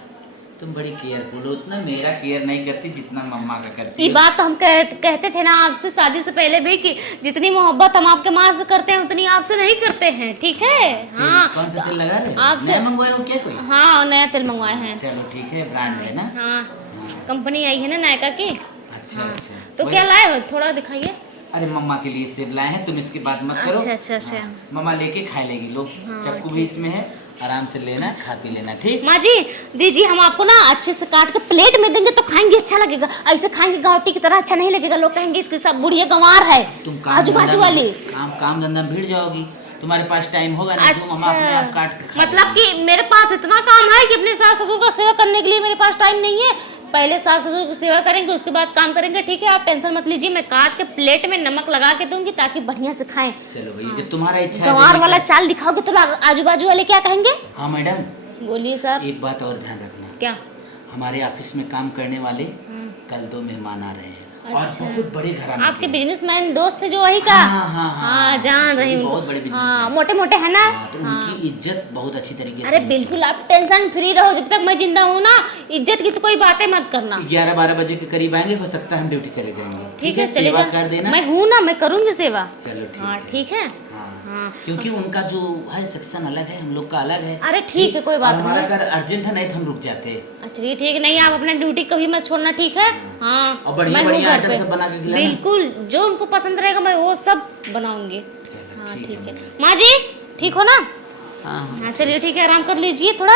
तुम बड़ी केयरफुल हो, उतना मेरा केयर नहीं करती जितना मम्मा का करती ये हो। बात तो हम कहते थे ना आपसे शादी से पहले भी कि जितनी मोहब्बत हम आपके माँ से करते हैं उतनी आपसे नहीं करते हैं, ठीक है। हाँ कौन सा तेल लगा रहे हो? आपसे- नया मंगवाए हो क्या कोई? हाँ नया तेल मंगवाए हैं। चलो ठीक है, ब्रांड है ना? हाँ कंपनी आई है ना नायका की। अच्छा अच्छा। तो वही- क्या लाए हो, थोड़ा दिखाइए। अरे मम्मा के लिए सेब लाए हैं, तुम इसकी बात मत करो। अच्छा अच्छा अच्छा। हाँ, मम्मा लेके खा लेगी। लो चक्कू भी इसमें है, आराम से लेना, खा पी लेना, ठीक? माँ जी दीजिए, हम आपको ना अच्छे से काट के प्लेट में देंगे तो खाएंगे, अच्छा लगेगा। ऐसे खाएंगे गावटी की तरह अच्छा नहीं लगेगा, लोग कहेंगे इसके सब बुढ़िया गंवार है, तुम आजू बाजू वाली। काम धंधा में भिड़ जाओगी, तुम्हारे पास टाइम होगा नहीं तो मम्मा अपने आप काट के खा मतलब लेगी। कि मेरे पास इतना काम है कि अपने सास ससुर का सेवा करने के लिए मेरे पास टाइम नहीं है। पहले सास ससुर की सेवा करेंगे, उसके बाद काम करेंगे, ठीक है। आप टेंशन मत लीजिए, मैं काट के प्लेट में नमक लगा के दूंगी ताकि बढ़िया से खाएं। चलो भैया, जब तुम्हारा इच्छा है गंवार देने वाला का- चाल दिखाओगे तो आजू बाजू वाले क्या कहेंगे? हाँ मैडम, बोलिए सर। एक बात और ध्यान रखना। क्या? हमारे ऑफिस में काम करने वाले कल 2 मेहमान आ रहे हैं और अच्छा। बहुत बड़े घराने आपके के। बिजनेसमैन दोस्त थे जो वही का? हाँ, जान रही हूँ बहुत उनको। बड़े businessman हाँ हैं। मोटे मोटे है ना। हाँ, तो उनकी इज्जत बहुत अच्छी तरीके से अरे होनी बिल्कुल, आप टेंशन फ्री रहो, जब तक मैं जिंदा हूँ ना, इज्जत की तो कोई बातें मत करना। चाहिए। 11-12 बजे के करीब आएंगे, हो सकता है हम ड्यूटी चले जाएंगे। ठीक है चले सेवा जा। कर देना। मैं हूँ ना, मैं करूँगी सेवा। चलो ठीक हाँ है। ठीक है। हाँ। हाँ। क्योंकि उनका जो है सेक्शन अलग है, हम लोग का अलग है। अरे ठीक है, कोई बात और हमारा नहीं। अगर अर्जेंट है नहीं तो हम रुक जाते हैं। अच्छा ये ठीक नहीं, आप अपना ड्यूटी कभी मत छोड़ना, ठीक है। हाँ और बढ़िया मैं हूँ बढ़िया घर आइटम पे। सब बना के खिलाना। बिल्कुल, जो उनको पसंद रहेगा मैं वो सब बनाऊंगी। चलो हाँ ठीक है। मैडम। माँ जी ठीक हो ना? हाँ हाँ चलिए ठीक है, आराम कर लीजिए थोड़ा।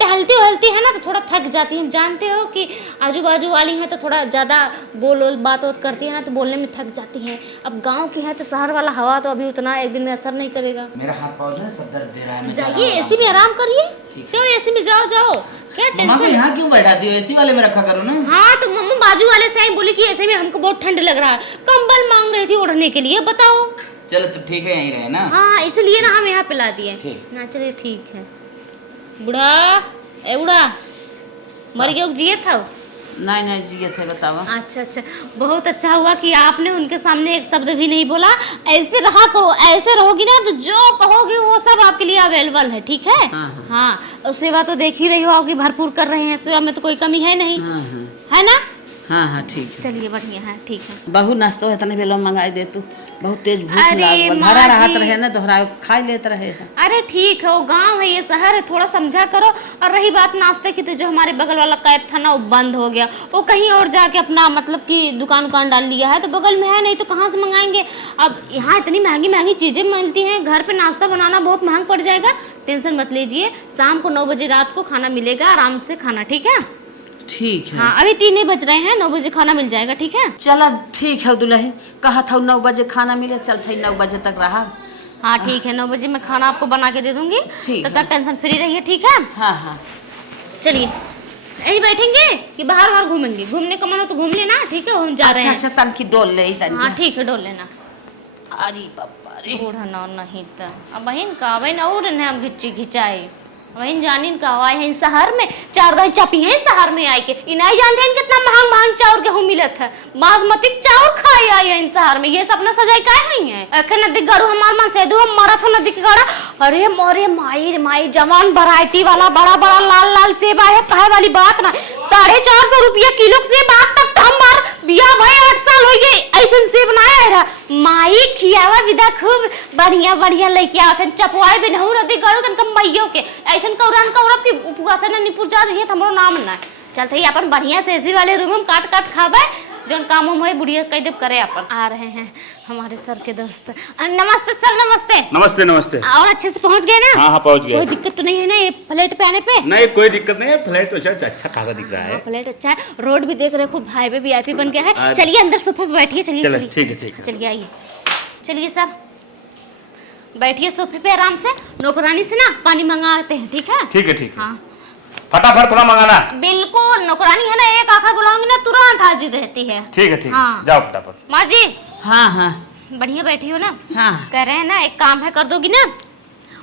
टहलती वहलती है ना तो थोड़ा थक जाती है, हम जानते हो कि आजू बाजू वाली हैं तो थोड़ा ज़्यादा बोल बात करती है ना तो बोलने में थक जाती हैं। अब गांव की है तो शहर वाला हवा तो अभी उतना एक दिन में असर नहीं करेगा। मेरा हाथ पाँव ना सब दर्द दे रहा है। मैं जा रहा जाइए हूँ एसी में आराम करिए। ठीक है। चलो एसी में जाओ जाओ, क्या मम्मा को टेंशन। यहाँ क्यों बैठाती हो? एसी वाले में रखा करो ना। हाँ तो मम्मा बाजू वाले से आई, बोली कि ऐसे में हमको बहुत ठंड लग रहा है, कंबल मांग रही थी ओढ़ने के लिए, बताओ। चलो तो ठीक है, यहीं रहे ना। हाँ इसलिए ना हम यहाँ पिला दिए ठीक। ना। चलिए ठीक है। बुढ़ा ए बुढ़ा मर गया जिए था? नहीं नहीं जिए थे बताओ। अच्छा अच्छा, बहुत अच्छा हुआ कि आपने उनके सामने एक शब्द भी नहीं बोला। ऐसे रहा करो, ऐसे रहोगी ना तो जो कहोगे वो सब आपके लिए अवेलेबल है, ठीक है। हाँ, हाँ और सेवा तो देख ही रही होगी, भरपूर कर रहे हैं, सेवा में तो कोई कमी है नहीं, हाँ हाँ है ना। हाँ हाँ ठीक है। चलिए बढ़िया है, ठीक है। बहु नाश्तो है तने बेलो मंगाई दे तू, बहुत तेज भूख अरे लागल, माँ घरा रहत जी। रहे ना दोहरा खा लेत रहे। अरे ठीक है, वो गांव है ये शहर है, थोड़ा समझा करो। और रही बात नाश्ते की तो जो हमारे बगल वाला कैब था ना वो बंद हो गया, वो कहीं और जाके अपना मतलब कि दुकान डाल लिया है, तो बगल में है नहीं तो कहाँ से मंगाएंगे। अब यहाँ इतनी महंगी महंगी चीजें मिलती हैं, घर पे नाश्ता बनाना बहुत महंगा पड़ जाएगा। टेंशन मत लीजिए, शाम को 9 बजे रात को खाना मिलेगा, आराम से खाना, ठीक है। ठीक है। हाँ अभी 3 ही बज रहे हैं, 9 बजे खाना मिल जाएगा, ठीक है। चला ठीक है दुल्हन, कहा था 9 बजे खाना मिले, चल था 9 बजे तक रहा। हाँ ठीक है, 9 बजे मैं खाना आपको बना के दे दूंगी, ठीक तब है। तक टेंशन फ्री रहिए, ठीक है। हाँ हाँ चलिए यही बैठेंगे कि बाहर बाहर घूमेंगे? घूमने का मन हो तो घूम लेना, ठीक है, हम जा रहे अच्छा हैं। अच्छा तन की डोल ले तन हाँ ठीक है, डोल लेना। अरे बाबा रे। बूढ़ा ना नहीं था अब बहन का बहन और ने हम घिची घिचाई वही जानिन का आए हैं शहर में चार दही चपी हैं शहर में आए के इ नहीं जानते हैं कितना महंग महंग चाउर गेहूं मिलत है बासमती चाउर खाए आए हैं शहर में ये सपना सजाई काहे नहीं है अखे नदी गड़ू हमार मन से दो मारा तो नदी के गड़ा अरे मोरे माई माई जवान वैरायटी वाला बड़ा बड़ा लाल लाल सेब है कहे वाली बात ना 450 रुपया किलो के सेब आज तक हम मार बिया भाई 8 साल हो गए ऐसन सेब ना आया रहा माई खियावा विदा खूब बढ़िया बढ़िया लेके आवत चपवाई भी नहु नदी गड़ू कन कमैयो के ऐसन कौरान कौरब की उपवास न निपुर जा रही है हमरो नाम ना चलते ही अपन बढ़िया से एसी वाले रूम में काट काट खावे जोन काम हम होए बुढ़िया कह देब करे अपन आ रहे हैं हमारे सर के दोस्त नमस्ते सर नमस्ते नमस्ते नमस्ते। और अच्छे से पहुंच गए ना? हाँ पहुंच गए। कोई दिक्कत तो नहीं है ना ये फ्लैट पे आने पे? नहीं कोई दिक्कत नहीं है, फ्लैट तो शायद अच्छा खासा दिख रहा है। फ्लैट अच्छा है, रोड भी देख रहे खूब हाईवे वीआईपी बन गया है। चलिए अंदर सोफे पे बैठिए। चलिए चलिए ठीक है ठीक है। चलिए आइए चलिए सर बैठिए सोफे पे आराम से। नौकरानी से ना पानी मंगाते हैं ठीक है? ठीक है ठीक है। हाँ फटाफट थोड़ा मंगाना। बिल्कुल नौकरानी है ना एक आखिर बुलाऊंगी ना तुरंत हाजिर रहती है। ठीक है ठीक है हाँ। जाओ फटाफट। माँ जी हाँ हाँ बढ़िया बैठी हो ना? हाँ। कह रहे हैं ना एक काम है कर दोगी ना?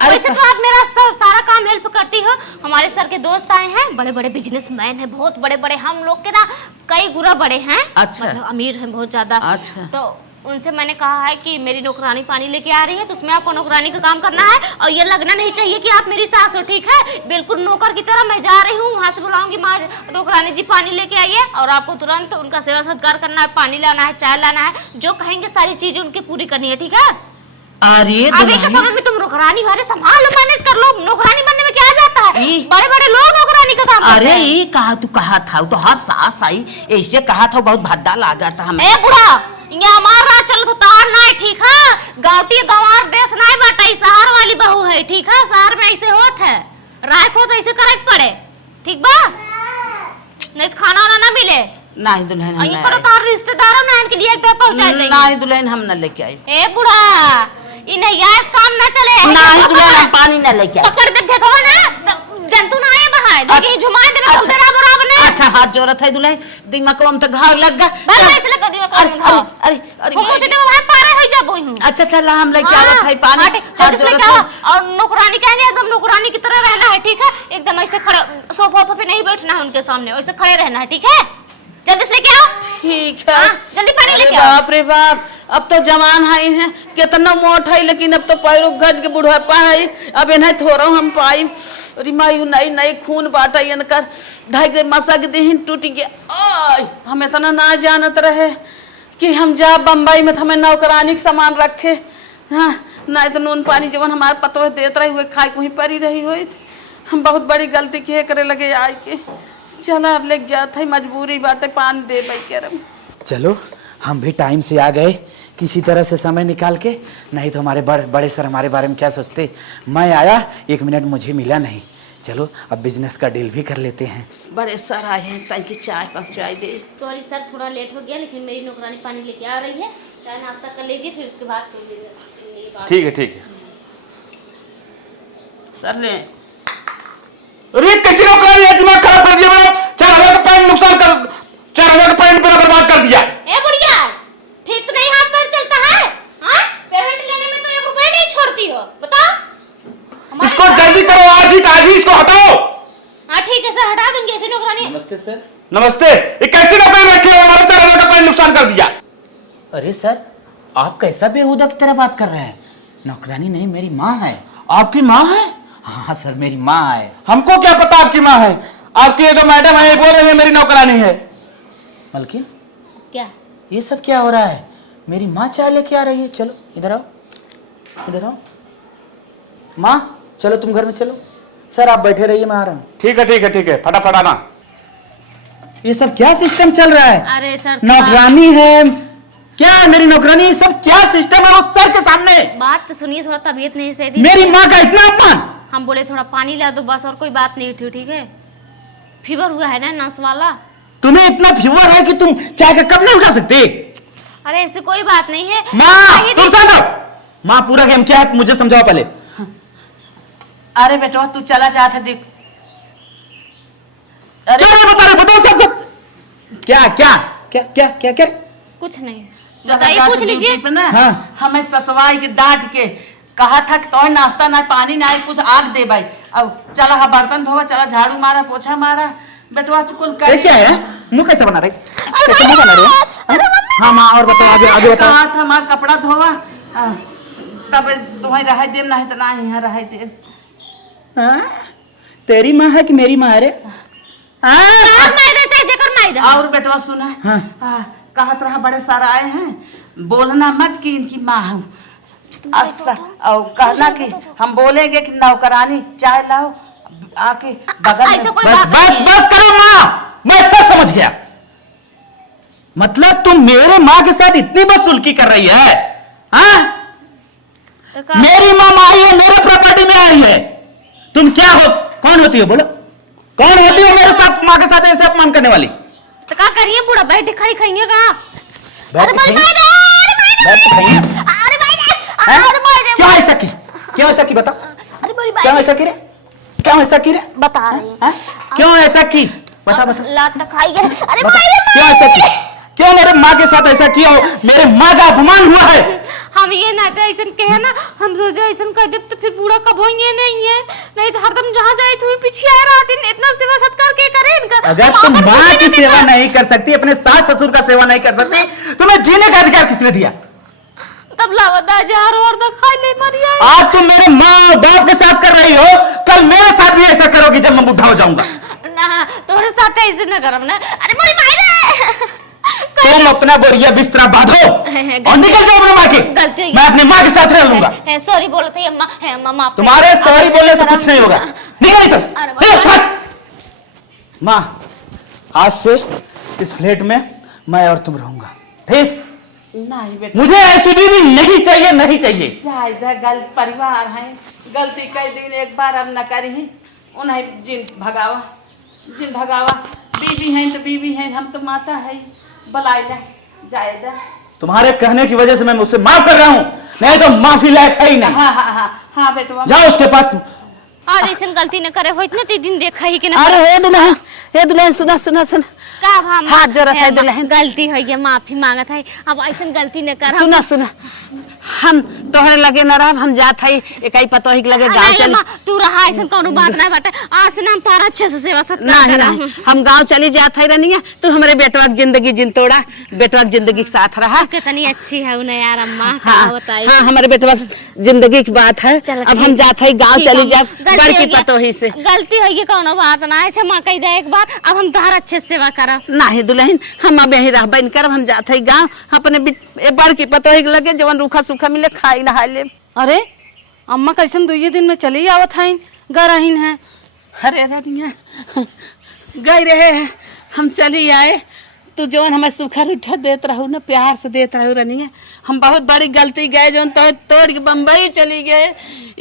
वैसे तो आप मेरा सारा काम हेल्प करती हो। हमारे सर के दोस्त आए हैं बड़े बड़े बिजनेसमैन हैं बहुत बड़े बड़े हम लोग के ना कई गुना बड़े हैं। अच्छा। मतलब अमीर हैं बहुत ज्यादा। अच्छा। तो उनसे मैंने कहा है कि मेरी नौकरानी पानी लेके आ रही है तो उसमें आपको नौकरानी का काम करना है और ये लगना नहीं चाहिए कि आप मेरी सास हो ठीक है? बिल्कुल नौकर की तरह मैं जा रही हूँ वहाँ से बुलाऊंगी माँ नौकरानी जी पानी लेके आइए और आपको तुरंत उनका सेवा सत्कार करना है पानी लाना है चाय लाना है जो कहेंगे सारी चीजें उनकी पूरी करनी है ठीक है? अरे अभी के समय में तुम नौकरानी अरे संभाल लो मैनेज कर लो। नौकरानी बनने में क्या जाता है? ई। बड़े बड़े लोग नौकरानी का काम करते अरे हैं। ये कहा तू कहा था तो हर सास आई ऐसे कहा था बहुत भद्दा लागा था हमें। ए बुढ़ा ये हमारा चल तो तार ना है ठीक है? गाँवटी गंवार देश नहीं बाटा शहर वाली बहू है ठीक है? शहर में ऐसे होत है राय को तो ऐसे करे पड़े ठीक बा? नहीं तो खाना वाना ना मिले। नहीं दुल्हन हम ये करो तार रिश्तेदारों ने इनके लिए एक पे पहुंचा देंगे। नहीं दुल्हन हम न लेके आए। ए बुढ़ा इन्हें यस काम ना चले। नहीं दुल्हन हम पानी न लेके आए। पकड़ दे देखो ना जंतु ना आए बाहर देखिए झुमाए देवे तो तेरा बराबर ने। अच्छा हाथ जोरत है दुल्हन दिमाग में तो घाव लग गया। बस ऐसे लगा दिया अरे अरे अरे हम मुझे तो वहां पारे हो जा बोई हूं। अच्छा चल हम लेके आवत है पानी। हाथ जोरत है। और नौकरानी कहने एकदम नौकरानी की तरह रहना है ठीक है? एकदम ऐसे खड़ा सोफा पे नहीं बैठना है उनके सामने ऐसे खड़े रहना है ठीक है? जल्दी से लेके आओ। ठीक है। हाँ, जल्दी पानी अरे लेके आओ। बाप रे बाप अब तो जवान है हैं कितना मोट है लेकिन अब तो पैरों घट के बुढ़ापा है अब इन्हें थोड़ा हम पाई रिमायू नई नई खून बाटा इनकर ढाई दे मसक देहिन टूट गया। ओए हम इतना ना जानत रहे कि हम जा बम्बई में हमें नौकरानी के सामान रखे। हाँ नहीं तो नून पानी जवन हमारे पतो देते रही हुए खाए वहीं परी रही हुई हम बहुत बड़ी गलती किए करे लगे आई के। चला अब लेके जाते है मजबूरी बातें पानी दे भाई करम। चलो हम भी टाइम से आ गए किसी तरह से समय निकाल के, नहीं तो हमारे बड़े सर हमारे बारे में क्या सोचते। मैं आया 1 मिनट मुझे मिला नहीं। चलो अब बिजनेस का डील भी कर लेते हैं। बड़े सर आए हैं ताकि चाय पहुँचाई दे। सॉरी सर थोड़ा लेट हो गया लेकिन मेरी नौकरानी पानी लेके आ रही है। चाय नाश्ता कर लीजिए फिर उसके बाद ठीक है ठीक है। सर ले अरे कैसी नौकरानी है दिमाग खराब कर दिया मैंने। 4000 का पैंट नुकसान कर 4000 का पैंट पूरा बर्बाद कर दिया। ए बुढ़िया ठीक से नहीं हाथ पैर चलता है? हाँ पेमेंट लेने में तो 1 रुपया नहीं छोड़ती हो बताओ। इसको जल्दी करो आज ही इसको हटाओ। हाँ ठीक है सर हटा दूंगी ऐसे नौकरानी। नमस्ते सर। नमस्ते ये कैसी नौकरानी रखी है हमारा 4000 का पैंट नुकसान कर दिया। अरे सर आप कैसा बेहुदा की तरह बात कर रहे हैं। नौकरानी नहीं मेरी माँ है। आपकी माँ है? हाँ सर मेरी माँ है। हमको क्या पता आपकी माँ है। आपकी जो मैडम है बोल रही है मेरी नौकरानी है। मलकिन क्या ये सब क्या हो रहा है। मेरी माँ चाय लेके आ रही है। चलो इधर आओ इधर आओ। माँ चलो तुम घर में चलो। सर आप बैठे रहिए मैं आ रहा हूँ। ठीक है ठीक है फटाफट आना। ये सब क्या सिस्टम चल रहा है। अरे सर नौकरानी है क्या मेरी नौकरानी। ये सब क्या सिस्टम है वो सर के सामने। बात तो सुनिए थोड़ा तबीयत नहीं सही थी। मेरी माँ का इतना अपमान। हम बोले थोड़ा पानी ला दो बस और कोई बात नहीं थी ठीक है? फीवर हुआ है ना नस वाला। तुम्हें इतना फीवर है कि तुम चाय का कप नहीं उठा सकते। अरे ऐसे कोई बात नहीं है। माँ तुम समझो। माँ पूरा गेम क्या है मुझे समझाओ पहले। अरे बेटा तू चला जाता देख। अरे क्या नहीं बता रहे बताओ सच सच। क्या क्या क्या क्या क्या क्या कुछ नहीं चला बताइए जाता पूछ लीजिए। ड्यूटी पे ना हाँ। हमें ससवाई के डांट के कहा था कि तो नाश्ता ना पानी ना कुछ आग दे भाई। अब चला हा बर्तन धोवा, चला झाड़ू मारा पोछा मारा, बेटवा कुल ये कर। क्या है? मुंह कैसे बना रहे? कैसे मुंह बना रहे हैं? हाँ माँ, और बताओ, आगे आगे बताओ। कहा था हमार कपड़ा धोवा, तब तुम्हें रह दे नहीं तो ना यहाँ रह दे। हाँ? तेरी माँ है कि मेरी माँ है रे? हाँ? और बेटवा सुना, हाँ। कहत रहा बड़े सारा आए हैं, बोलना मत कि इनकी माँ हूँ। अच्छा, और कहना कि हम बोलेंगे कि नौकरानी चाय लाओ आके बगल में। बस बस बस करो माँ, मैं सब समझ गया। मतलब तुम मेरे माँ के साथ इतनी बदसलूकी कर रही है? हाँ? मेरी माँ आई है, मेरे प्रॉपर्टी में आई है, तुम क्या हो? कौन होती हो बोलो? कौन होती हो मेरे साथ, माँ के साथ ऐसे अपमान करने वाली? तो क्या करिए बूढ़ा बैठ खड़ी खाइए कहाँ? बैठ के खाइए? बैठ के खाइए? हैं? क्यों ऐसा की? क्यों ऐसा की बताओ? क्यों ऐसा की रे? क्यों ऐसा की रे? बता रही हूँ। हैं? क्यों ऐसा की? बता बता। लात खाई गए। अरे बता, क्यों ऐसा की? क्यों मेरे माँ के साथ ऐसा किया? मेरे माँ का अपमान हुआ है। हम ये ना ऐसा कहे ना, हम सोचे ऐसा कर दे तो फिर बूढ़ा कब होंगे नहीं है, नहीं तो हरदम जहाँ जाए तू पीछे आ रहा दिन इतना सेवा सत्कार के करे इनका। अगर तुम माँ की सेवा नहीं कर सकती, अपने सास ससुर का सेवा नहीं कर सकती, तुम्हें जीने का अधिकार किसने दिया? तब लावदा जार और दा खाई नहीं मरिया। आज तुम मेरे माँ और बाप के साथ कर रही हो, कल मेरे साथ भी ऐसा करोगी जब मैं बुढ़ा हो जाऊंगा। ना तुम्हारे साथ ऐसे न करम ना। अरे मोरी मायरे तुम अपना बोरिया बिस्तरा बांधो और निकल जाओ अपने माँ की। गलती मैं अपनी माँ के साथ रह लूंगा। सॉरी बोला था अम्मा, है अम्मा तुम्हारे सॉरी बोलने से कुछ नहीं होगा। निकल इधर। माँ, आज से इस फ्लैट में मैं और तुम रहूंगा, ठीक? नहीं बेटा, मुझे ऐसी बीवी नहीं चाहिए, नहीं चाहिए। चाहे गलत परिवार है, गलती कई दिन एक बार अब न करी, उन्हें जिन भगावा बीवी हैं तो बीवी हैं, हम तो माता है, बलाइला जायदा। तुम्हारे कहने की वजह से मैं उससे माफ कर रहा हूँ, नहीं तो माफी लायक है ही नहीं। हाँ हाँ हाँ हाँ बेटवा, जाओ उसके पास। आज ऐसा गलती न करे हो, इतने दिन देखा ही कि ना। अरे हे दुल्हन सुना सुना सुन, का हम हाथ जरा है दुल्हन। गलती हो गई, माफी मांगत है, अब ऐसा गलती न कर। सुना सुना, हम तोहरे लगे न रहब, हम जात हई एकई पतोही के लगे गांव चली। तू रहा ऐसा कोनो बात ना बाटे, आज से हम तारा अच्छे से सेवा सत्कार नहीं करम। नहीं, हम गांव चली जात हई रनिया, तू हमरे बेटवा की जिंदगी जिन तोड़ा, बेटवा की जिंदगी के साथ रहा। कितनी अच्छी है उन्हें यार अम्मा, हाँ बताई। हाँ, हमारे बेटवा की जिंदगी की बात है। चलो अब ठीक। हम जात हई गांव ठीक चली हम- जाब गलती बड़की हो गया- पतोही से। गलती होगी कोनो बात ना, अच्छा माँ कही दे एक बार, अब हम तारा अच्छे से सेवा करम। नहीं दुल्हन, हम अब यहीं रहबे न करब, हम जात हई गांव, अपने बड़की पतोही के लगे जवन रूखा सूखा मिले खाई नहा ले। अरे अम्मा कैसन 2 दिन में चली आवत हईन, गरहीन है। अरे रनिया गई रहे, हम चली आए, तू जवन हमें सूखा रूठा देत रहू ना, प्यार से देत रहू रनिया, हम बहुत बड़ी गलती गए जवन तो तोड़ के बम्बई चली गए।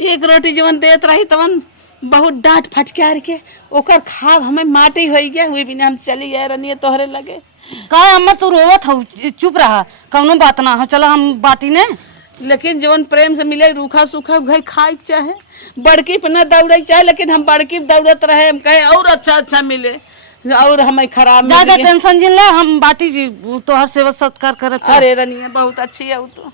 एक रोटी जवन देत रही तवन बहुत डांट फटकार के ओकर खाब हमें माटी हो गया, हुई बिना हम चली गए रनिया तोहरे लगे। का अम्मा तू रोवत हो, चुप रहा, कौनो बात ना हो, चलो हम बाटी ने। लेकिन जवन प्रेम से मिले रूखा सूखा घर खाए के चाहे, बड़की पे न दौड़े के चाहे, लेकिन हम बड़की दौड़त रहे, हम कहे और अच्छा अच्छा मिले और हमें खराब मिल ज्यादा गया। टेंशन जिन ले, हम बाटी जी तोहर सेवा सत्कार करब। अरे रनिया बहुत अच्छी है वो तो।